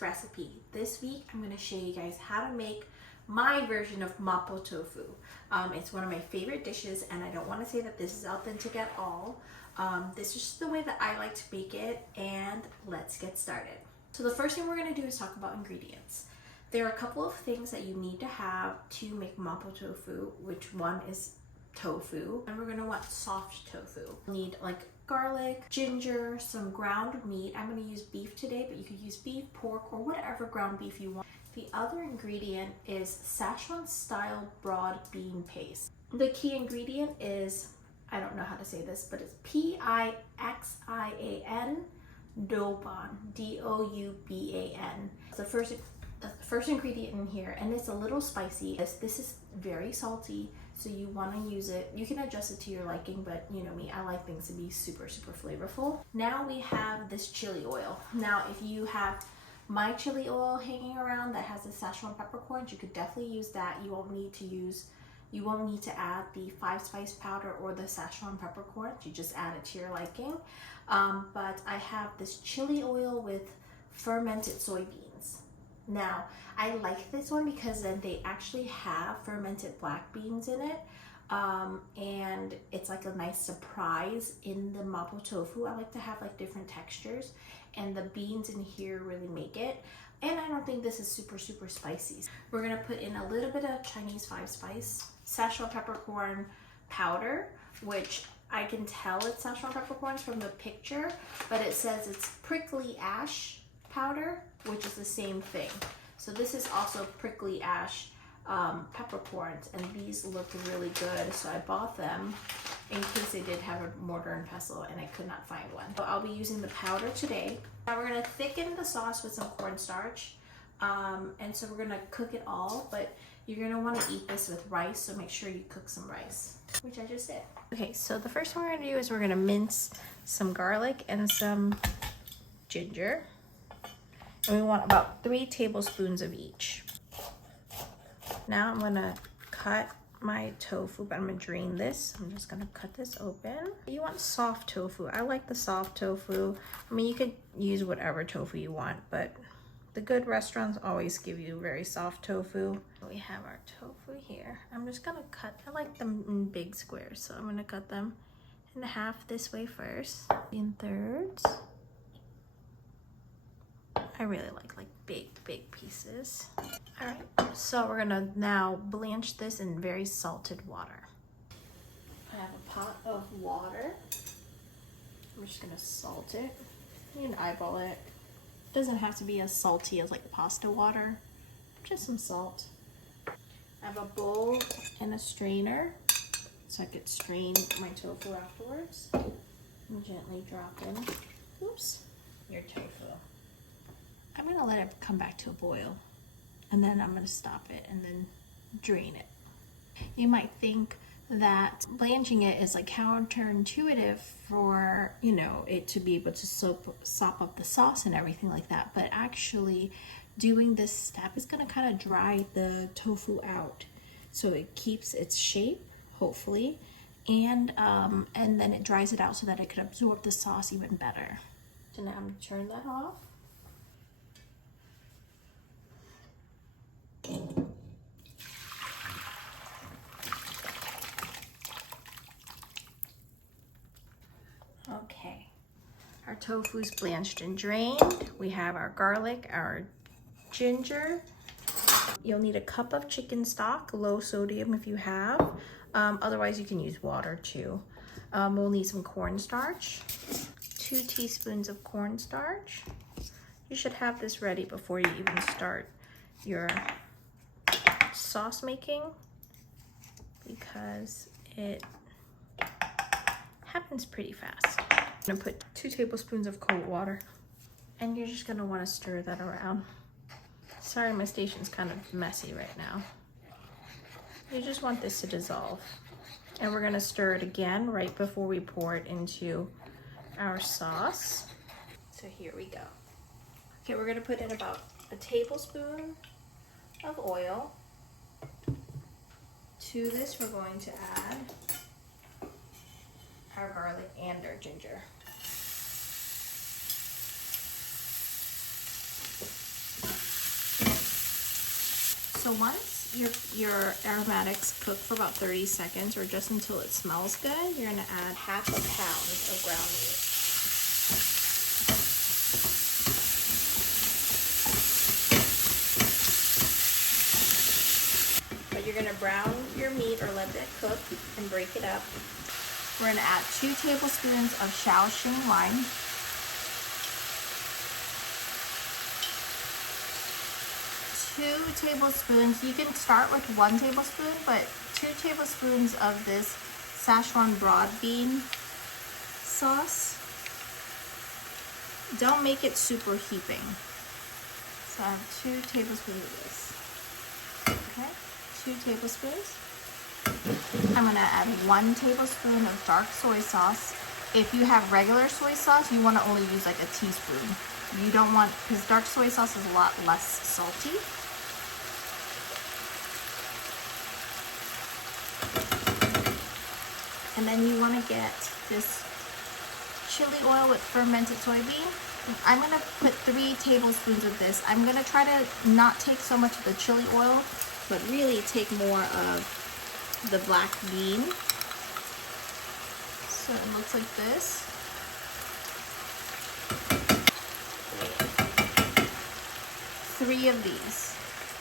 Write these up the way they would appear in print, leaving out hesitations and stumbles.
week's recipe. This week I'm going to show you guys how to make my version of Mapo Tofu. It's one of my favorite dishes, and I don't want to say that this is authentic at all. This is just the way that I like to make it, and let's get started. So the first thing we're going to do is talk about ingredients. There are a couple of things that you need to have to make Mapo Tofu, which one is tofu, and we're going to want soft tofu. You'll need like garlic, ginger, some ground meat. I'm going to use beef today, but you could use beef, pork, or whatever ground beef you want. The other ingredient is Sichuan style broad bean paste. The key ingredient is, I don't know how to say this, but it's Pixan, douban, douban. The first ingredient in here, and it's a little spicy. This is very salty, so you want to use it. You can adjust it to your liking, but you know me, I like things to be super flavorful. Now we have this chili oil. Now if you have my chili oil hanging around that has the Sichuan peppercorns, you could definitely use that. You won't need to add the 5-spice powder or the Sichuan peppercorns. You just add it to your liking. But I have this chili oil with fermented soybeans. Now, I like this one because then they actually have fermented black beans in it. And it's like a nice surprise in the Mapo Tofu. I like to have like different textures, and the beans in here really make it. And I don't think this is super spicy. We're gonna put in a little bit of Chinese 5-spice, Sichuan peppercorn powder, which I can tell it's Sichuan peppercorns from the picture, but it says it's prickly ash powder, which is the same thing. So this is also prickly ash peppercorns, and these look really good, so I bought them in case they did have a mortar and pestle and I could not find one. So I'll be using the powder today. Now we're going to thicken the sauce with some cornstarch, and so we're going to cook it all, but you're going to want to eat this with rice, so make sure you cook some rice, which I just did. Okay, so the first thing we're going to do is we're going to mince some garlic and some ginger, and we want about 3 tablespoons of each. Now I'm gonna cut my tofu, but I'm gonna drain this. I'm just gonna cut this open. You want soft tofu. I like the soft tofu. I mean, you could use whatever tofu you want, but the good restaurants always give you very soft tofu. We have our tofu here. I'm just gonna cut, I like them in big squares, so I'm gonna cut them in half this way first, in thirds. I really like big pieces. All right, so we're gonna now blanch this in very salted water. I have a pot of water. I'm just gonna salt it. You can eyeball it. It doesn't have to be as salty as like pasta water, just some salt. I have a bowl and a strainer, so I could strain my tofu afterwards. And gently drop in, oops, your tofu. I'm gonna let it come back to a boil, and then I'm gonna stop it and then drain it. You might think that blanching it is like counterintuitive for, you know, it to be able to sop up the sauce and everything like that, but actually doing this step is gonna kind of dry the tofu out, so it keeps its shape, hopefully, and then it dries it out so that it could absorb the sauce even better. So now I'm gonna turn that off. Okay, our tofu's blanched and drained. We have our garlic, our ginger. You'll need a cup of chicken stock, low sodium if you have. Otherwise you can use water too. We'll need some cornstarch, 2 teaspoons of cornstarch. You should have this ready before you even start your sauce making, because it happens pretty fast. I'm gonna put 2 tablespoons of cold water, and you're just gonna want to stir that around. Sorry, my station's kind of messy right now. You just want this to dissolve, and we're gonna stir it again right before we pour it into our sauce. So here we go. Okay, we're gonna put in about a tablespoon of oil. To this, we're going to add our garlic and our ginger. So once your aromatics cook for about 30 seconds or just until it smells good, you're gonna add half a pound of ground meat. But you're gonna brown your meat or let it cook and break it up. We're gonna add 2 tablespoons of Shaoxing wine. 2 tablespoons, you can start with 1 tablespoon, but 2 tablespoons of this Sichuan broad bean sauce. Don't make it super heaping. So I have 2 tablespoons of this. Okay, 2 tablespoons. I'm gonna add 1 tablespoon of dark soy sauce. If you have regular soy sauce, you wanna only use like a teaspoon. You don't want, because dark soy sauce is a lot less salty. And then you want to get this chili oil with fermented soybean. I'm going to put 3 tablespoons of this. I'm going to try to not take so much of the chili oil, but really take more of the black bean. So it looks like this. 3 of these,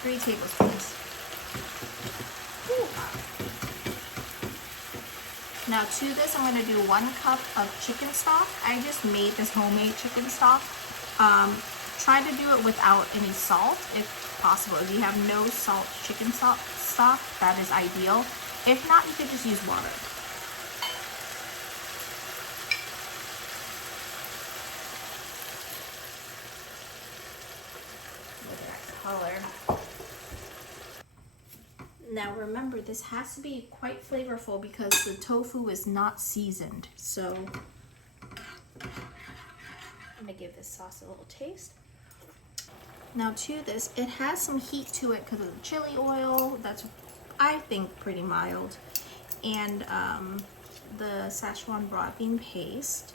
3 tablespoons. Ooh. Now to this, I'm going to do 1 cup of chicken stock. I just made this homemade chicken stock. Try to do it without any salt if possible. If you have no salt chicken stock, that is ideal. If not, you could just use water. Look at that color. Now remember, this has to be quite flavorful because the tofu is not seasoned. So I'm gonna give this sauce a little taste. Now to this, it has some heat to it because of the chili oil. That's, I think, pretty mild. And the Sichuan broad bean paste.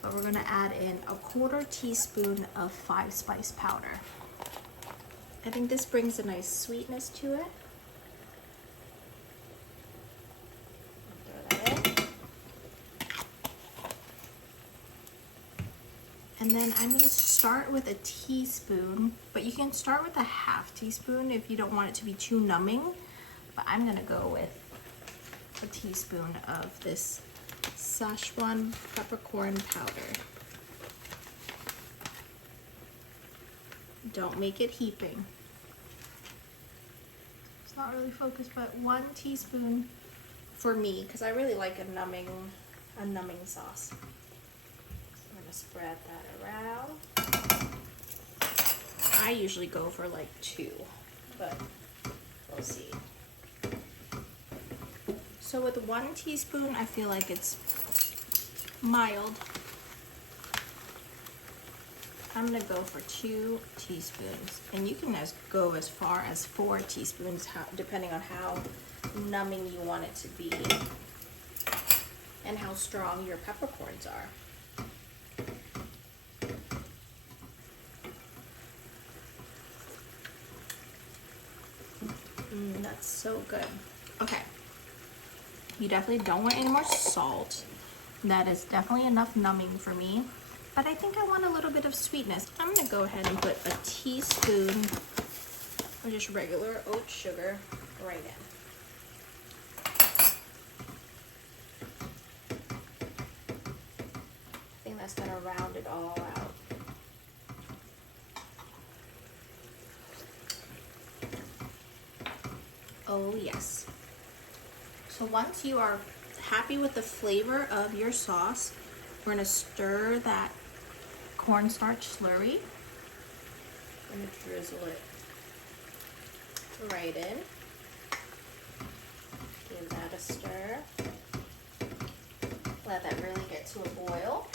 But we're gonna add in a 1/4 teaspoon of 5-spice powder. I think this brings a nice sweetness to it. And then I'm going to start with a teaspoon, but you can start with a 1/2 teaspoon if you don't want it to be too numbing. But I'm going to go with a teaspoon of this Sichuan peppercorn powder. Don't make it heaping. It's not really focused, but 1 teaspoon for me, because I really like a numbing sauce. Spread that around. I usually go for like 2, but we'll see. So with 1 teaspoon, I feel like it's mild. I'm gonna go for 2 teaspoons, and you can go as far as 4 teaspoons, depending on how numbing you want it to be and how strong your peppercorns are. That's so good. Okay. You definitely don't want any more salt. That is definitely enough numbing for me. But I think I want a little bit of sweetness. I'm going to go ahead and put a teaspoon of just regular oat sugar right in. I think that's going to round it all out. Oh yes. So once you are happy with the flavor of your sauce, we're gonna stir that cornstarch slurry. I'm gonna drizzle it right in. Give that a stir. Let that really get to a boil.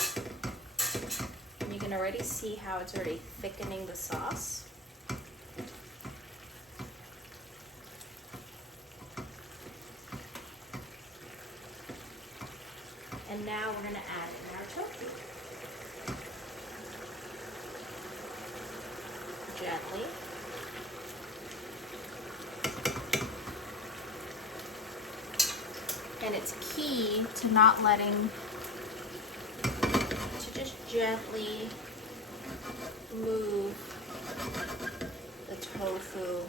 And you can already see how it's already thickening the sauce. And now we're going to add in our tofu. Gently. And it's key to not letting, to just gently move the tofu.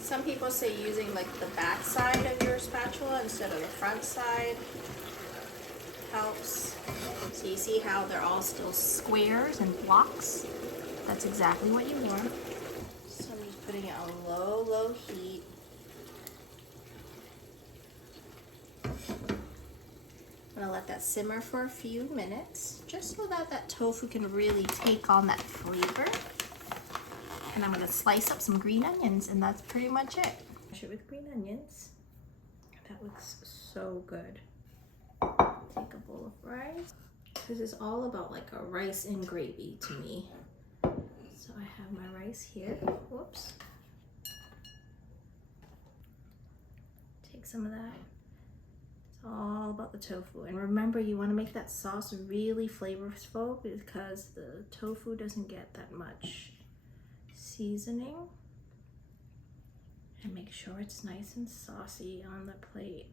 Some people say using like the back side of your spatula instead of the front side helps. So you see how they're all still squares and blocks? That's exactly what you want. So I'm just putting it on low heat. I'm gonna let that simmer for a few minutes, just so that that tofu can really take on that flavor. And I'm gonna slice up some green onions, and that's pretty much it. Wash it with green onions. That looks so good. Take a bowl of rice. This is all about like a rice and gravy to me. So I have my rice here. Whoops. Take some of that. It's all about the tofu. And remember, you want to make that sauce really flavorful because the tofu doesn't get that much seasoning. And make sure it's nice and saucy on the plate.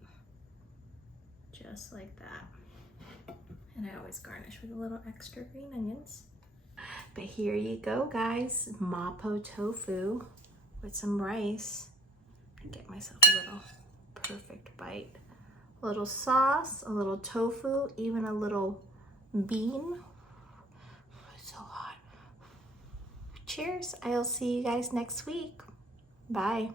Just like that. And I always garnish with a little extra green onions. But here you go, guys. Mapo tofu with some rice. And get myself a little perfect bite. A little sauce, a little tofu, even a little bean. It's so hot. Cheers. I'll see you guys next week. Bye.